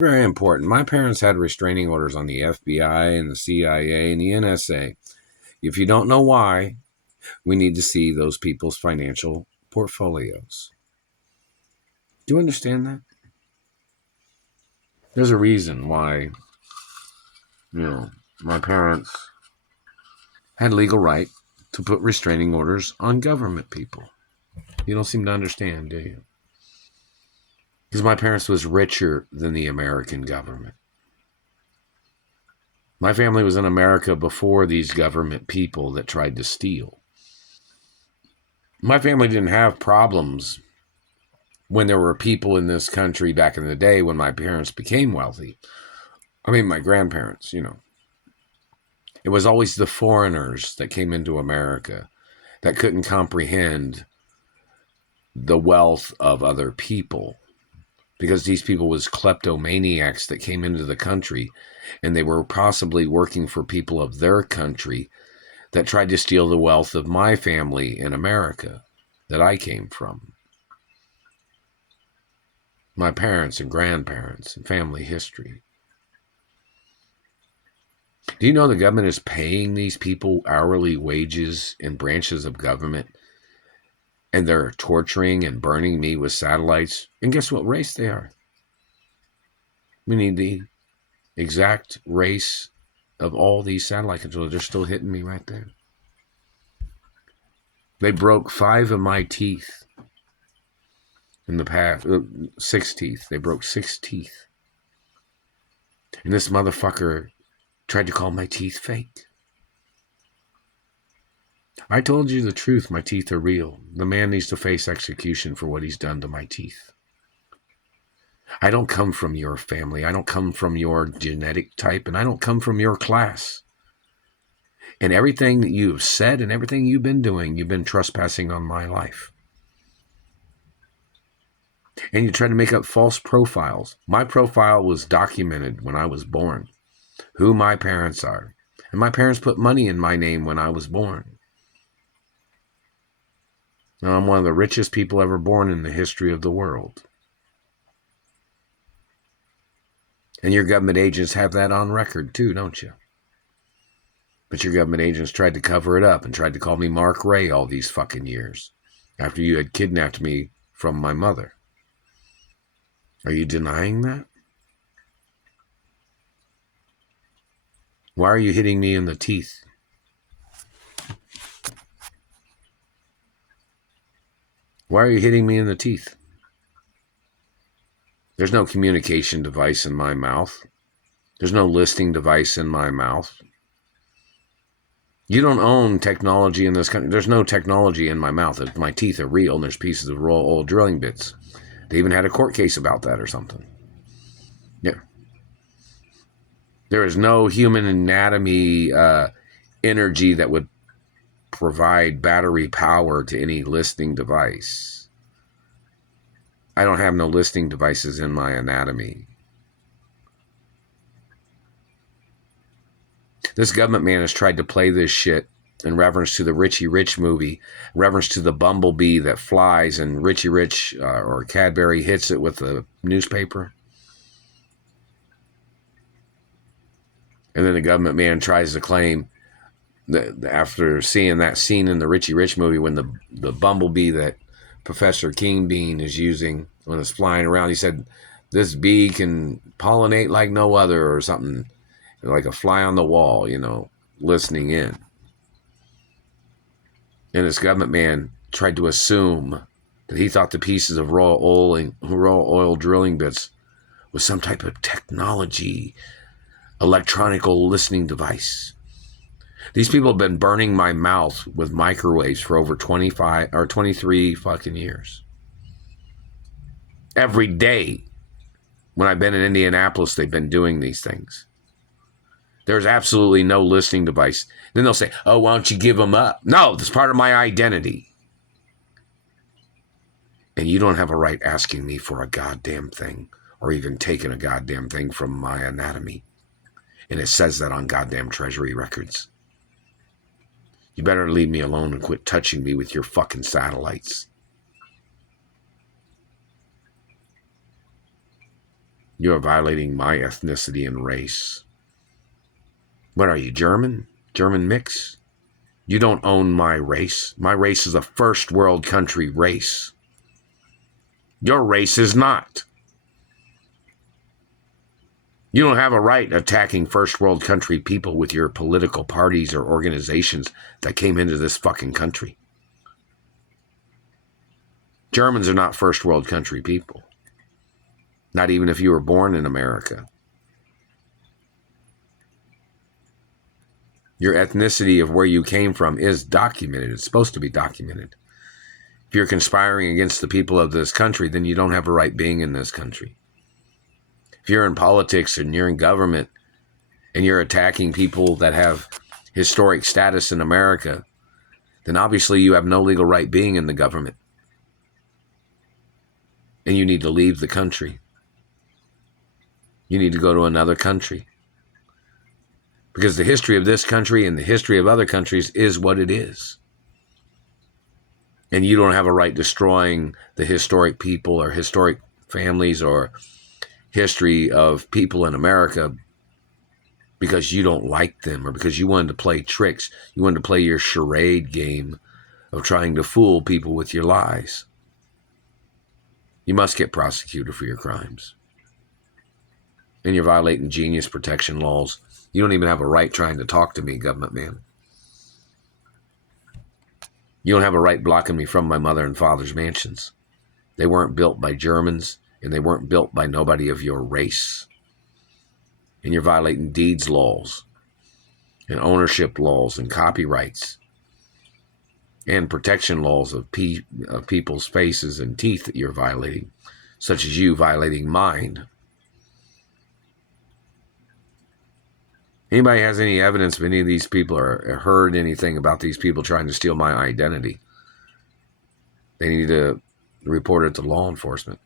Very important. My parents had restraining orders on the FBI and the CIA and the NSA. If you don't know why, we need to see those people's financial portfolios. Do you understand that? There's a reason why, my parents had legal right to put restraining orders on government people. You don't seem to understand, do you? Because my parents was richer than the American government. My family was in America before these government people that tried to steal. My family didn't have problems when there were people in this country back in the day when my parents became wealthy. I mean, my grandparents, It was always the foreigners that came into America that couldn't comprehend the wealth of other people, because these people was kleptomaniacs that came into the country, and they were possibly working for people of their country that tried to steal the wealth of my family in America that I came from. My parents and grandparents and family history. Do you know the government is paying these people hourly wages in branches of government, and they're torturing and burning me with satellites? And guess what race they are? We need the exact race of all these satellite controllers. They're still hitting me right there. They broke 5 of my teeth in the past. 6 teeth. They broke 6 teeth. And this motherfucker tried to call my teeth fake. I told you the truth. My teeth are real. The man needs to face execution for what he's done to my teeth. I don't come from your family. I don't come from your genetic type, and I don't come from your class. And everything that you've said and everything you've been doing, you've been trespassing on my life. And you try to make up false profiles. My profile was documented when I was born, who my parents are. And my parents put money in my name when I was born. Now, I'm one of the richest people ever born in the history of the world. And your government agents have that on record too, don't you? But your government agents tried to cover it up and tried to call me Mark Ray all these fucking years after you had kidnapped me from my mother. Are you denying that? Why are you hitting me in the teeth? Why are you hitting me in the teeth? There's no communication device in my mouth. There's no listening device in my mouth. You don't own technology in this country. There's no technology in my mouth. My teeth are real, and there's pieces of raw oil drilling bits. They even had a court case about that or something. Yeah. There is no human anatomy energy that would provide battery power to any listening device. I don't have no listening devices in my anatomy. This government man has tried to play this shit in reference to the Richie Rich movie, reference to the bumblebee that flies, and Richie Rich or Cadbury hits it with a newspaper. And then the government man tries to claim that after seeing that scene in the Richie Rich movie when the bumblebee that Professor King Bean is using when it's flying around, he said, this bee can pollinate like no other or something, like a fly on the wall, listening in. And this government man tried to assume that he thought the pieces of raw oil drilling bits was some type of technology, electronical listening device. These people have been burning my mouth with microwaves for over 25 or 23 fucking years. Every day when I've been in Indianapolis, they've been doing these things. There's absolutely no listening device. Then they'll say, oh, why don't you give them up? No, that's part of my identity. And you don't have a right asking me for a goddamn thing or even taking a goddamn thing from my anatomy. And it says that on goddamn Treasury records. You better leave me alone and quit touching me with your fucking satellites. You are violating my ethnicity and race. What are you, German? German mix? You don't own my race. My race is a first world country race. Your race is not. You don't have a right attacking first world country people with your political parties or organizations that came into this fucking country. Germans are not first world country people. Not even if you were born in America. Your ethnicity of where you came from is documented. It's supposed to be documented. If you're conspiring against the people of this country, then you don't have a right being in this country. If you're in politics and you're in government and you're attacking people that have historic status in America, then obviously you have no legal right being in the government. And you need to leave the country. You need to go to another country. Because the history of this country and the history of other countries is what it is. And you don't have a right destroying the historic people or historic families or history of people in America because you don't like them or because you wanted to play tricks. You wanted to play your charade game of trying to fool people with your lies. You must get prosecuted for your crimes. And you're violating genius protection laws. You don't even have a right trying to talk to me, government man. You don't have a right blocking me from my mother and father's mansions. They weren't built by Germans, and they weren't built by nobody of your race. And you're violating deeds laws, and ownership laws, and copyrights, and protection laws of people's faces and teeth that you're violating, such as you violating mine. Anybody has any evidence of any of these people or heard anything about these people trying to steal my identity, they need to report it to law enforcement.